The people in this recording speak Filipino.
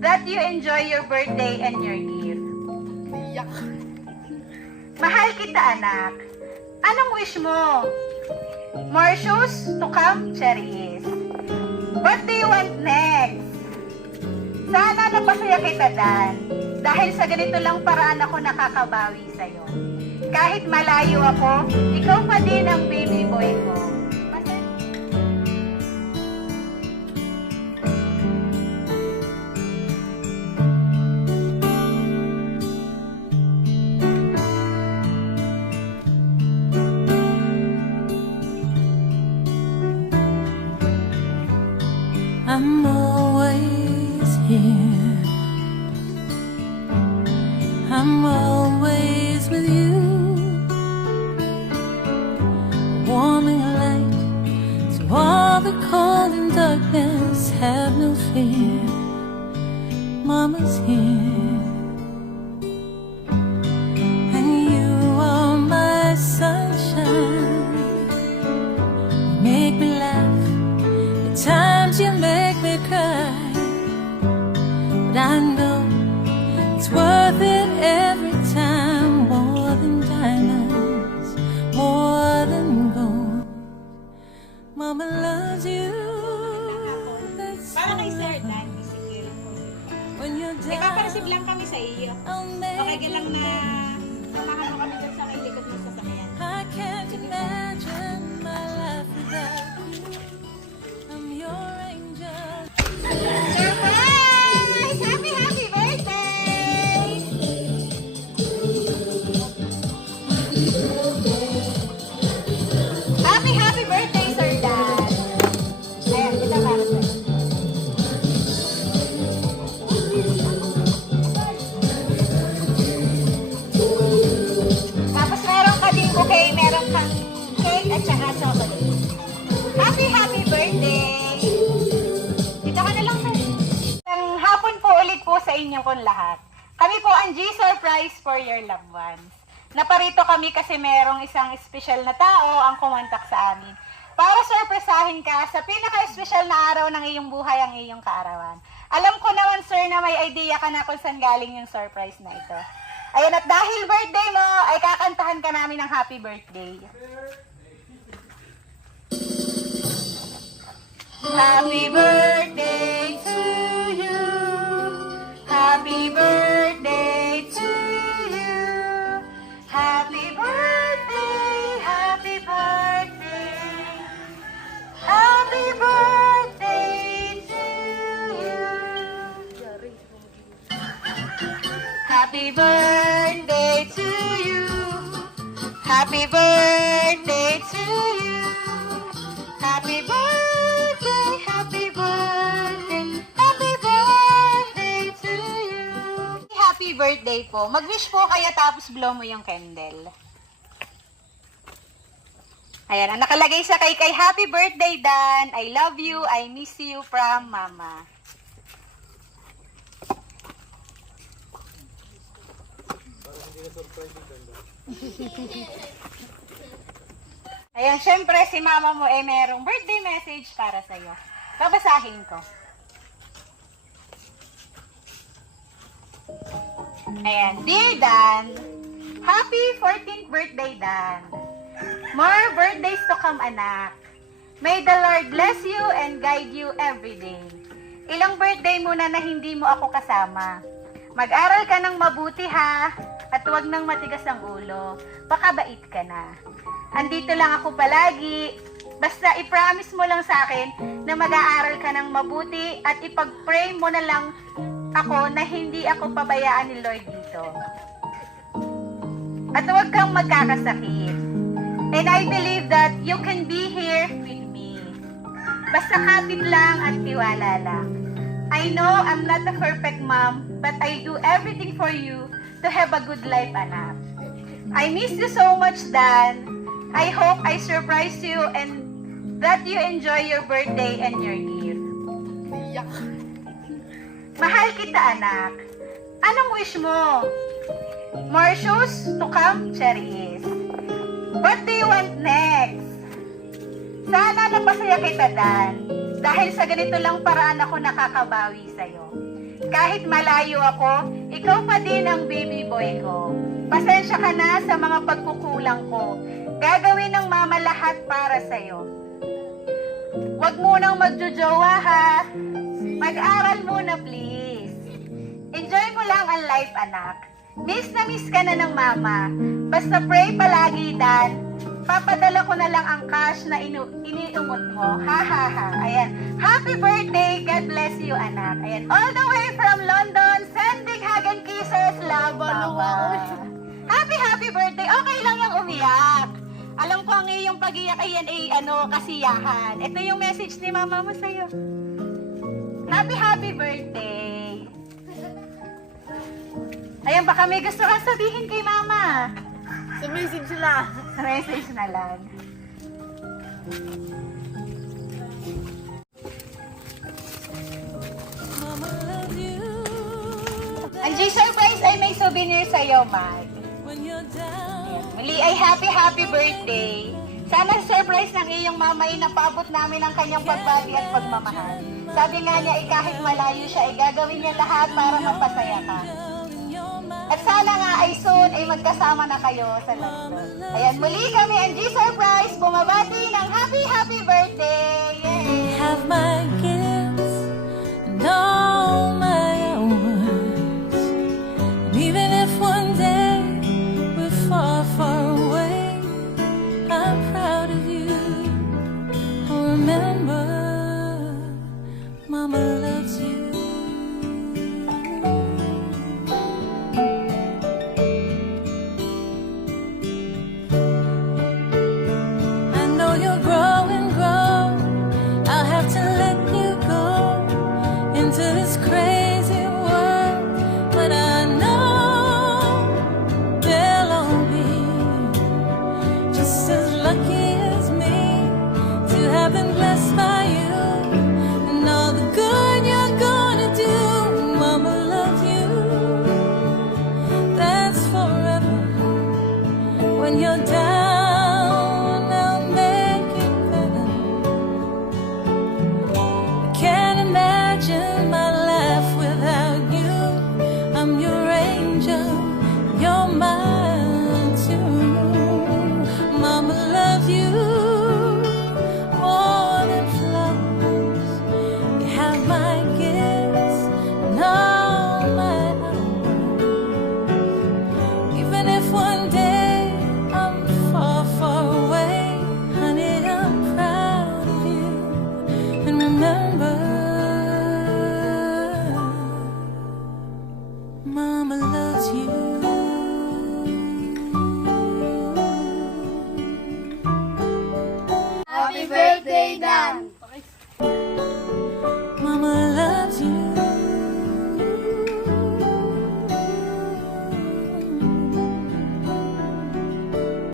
that you enjoy your birthday and your gift. Mahal kita, anak. Anong wish mo? More shoes to come, Cherries. What do you want next? Sana napasaya kita, Dan. Dahil sa ganito lang paraan ako nakakabawi sa'yo. Kahit malayo ako, ikaw pa din ang baby boy ko. I'm always here. I'm always with you. Warming light to all the cold and darkness. Have no fear. Mama's here. And you are my sunshine. You make me laugh. At times you make me cry, but I know it's worth it every time. More than diamonds, more than gold. Mama loves you. That's Para kay Sir Dan, basically. when you're May down, paparasib lang kami sa iyo. I'll Okay make ka lang na samahan mo kami dyan sa may likod ng sasakyan. I can't imagine my life without you. I'm your angel. Surprise! Happy, happy birthday! Happy, happy birthday, Sir Dan! Ayan, ito para sa'yo. Tapos meron ka din bouquet, meron kang cake at saka chocolate. Happy, happy birthday! Dito ka na lang, sir. Ang hapon po ulit po sa inyo pong lahat. Kami po ang G-Surprise for your loved ones. Naparito kami kasi merong isang espesyal na tao ang kumontak sa amin para surpresahin ka sa pinaka-espesyal na araw ng iyong buhay, ang iyong kaarawan. Alam ko naman, sir, na may idea ka na kung saan galing yung surprise na ito. Ayan, at dahil birthday mo, ay kakantahan ka namin ng happy birthday. Happy birthday to you. Happy birthday to you. Happy birthday, happy birthday. Happy birthday to you. Happy birthday to you. Happy birthday to you. Happy birthday, happy birthday, happy birthday to you. Happy birthday po. Mag-wish po kayo tapos blow mo yung candle. Ayan, ang nakalagay sa kay happy birthday, Dan. I love you, I miss you from Mama. Ayan, syempre si Mama mo merong birthday message para sa'yo. Babasahin ko. Ayan, Dear Dan, happy 14th birthday, Dan. More birthdays to come, anak. May the Lord bless you and guide you every day. Ilang birthday muna na hindi mo ako kasama. Mag-aral ka ng mabuti, ha? At huwag nang matigas ang ulo. Pakabait ka na. Andito lang ako palagi. Basta i-promise mo lang sa akin na mag-aaral ka ng mabuti at ipag-pray mo na lang ako na hindi ako pabayaan ni Lord dito. At huwag kang magkakasakit. And I believe that you can be here with me. Basta kapit lang at tiwala lang. I know I'm not a perfect mom, but I do everything for you to have a good life, anak. I miss you so much, Dan. I hope I surprise you and that you enjoy your birthday and your gift. Mahal kita, anak. Anong wish mo? More shoes to come, Cherries. What do you want next? Sana napasaya kita, Dan. Dahil sa ganito lang paraan ako nakakabawi sa'yo. Kahit malayo ako, ikaw pa din ang baby boy ko. Pasensya ka na sa mga pagkukulang ko. Gagawin ng mama lahat para sa'yo. Huwag munang magjojowa ha. Mag-aral muna please. Enjoy mo lang ang life anak. Miss na miss ka na ng mama. Basta pray palagi Dan. Papadala ko na lang ang cash na iniumot mo. Ha ha ha. Ayan. Happy birthday. God bless you anak. Ayan. All the way from London. Sending hug and kisses. Love mama. Happy birthday. Okay lang yung umiyak. Alam ko ang iyong pag-iyak ay kasiyahan. Ito yung message ni mama mo sa'yo. Happy birthday. Ayan, baka may gusto kang sabihin kay mama. Sa message sila. Sa message na lang. Mama loves you. Ang G-Surprise ay may souvenir sa'yo, Mag. When you're down. Muli ay happy birthday. Sana surprise ng iyong mama ay napabot namin ang kanyang pagbati at pagmamahal. Sabi nga niya, kahit malayo siya, gagawin niya lahat para mapasaya ka. At sana nga ay soon ay magkasama na kayo sa London. Ayan, muli kami ang G-Surprise, bumabati ng happy birthday! Yay! Have my gifts and all my hours. And even if one day we're far away, I'm proud of you. Remember, Mama loves you. I know you're growing. I'll have to let you go into this crazy world, but I know they'll all be just as lucky as me to have been blessed by you and all the good you're gonna do. Mama loves you, that's forever. When you're down, I'll make it better. Can't imagine my life without you. I'm your angel, you're mine too. Mama loves you more than flowers. You have my gifts and all my hours. Even if one day I'm far away, honey, I'm proud of you. And remember, Mama loves you. Happy birthday, Dan!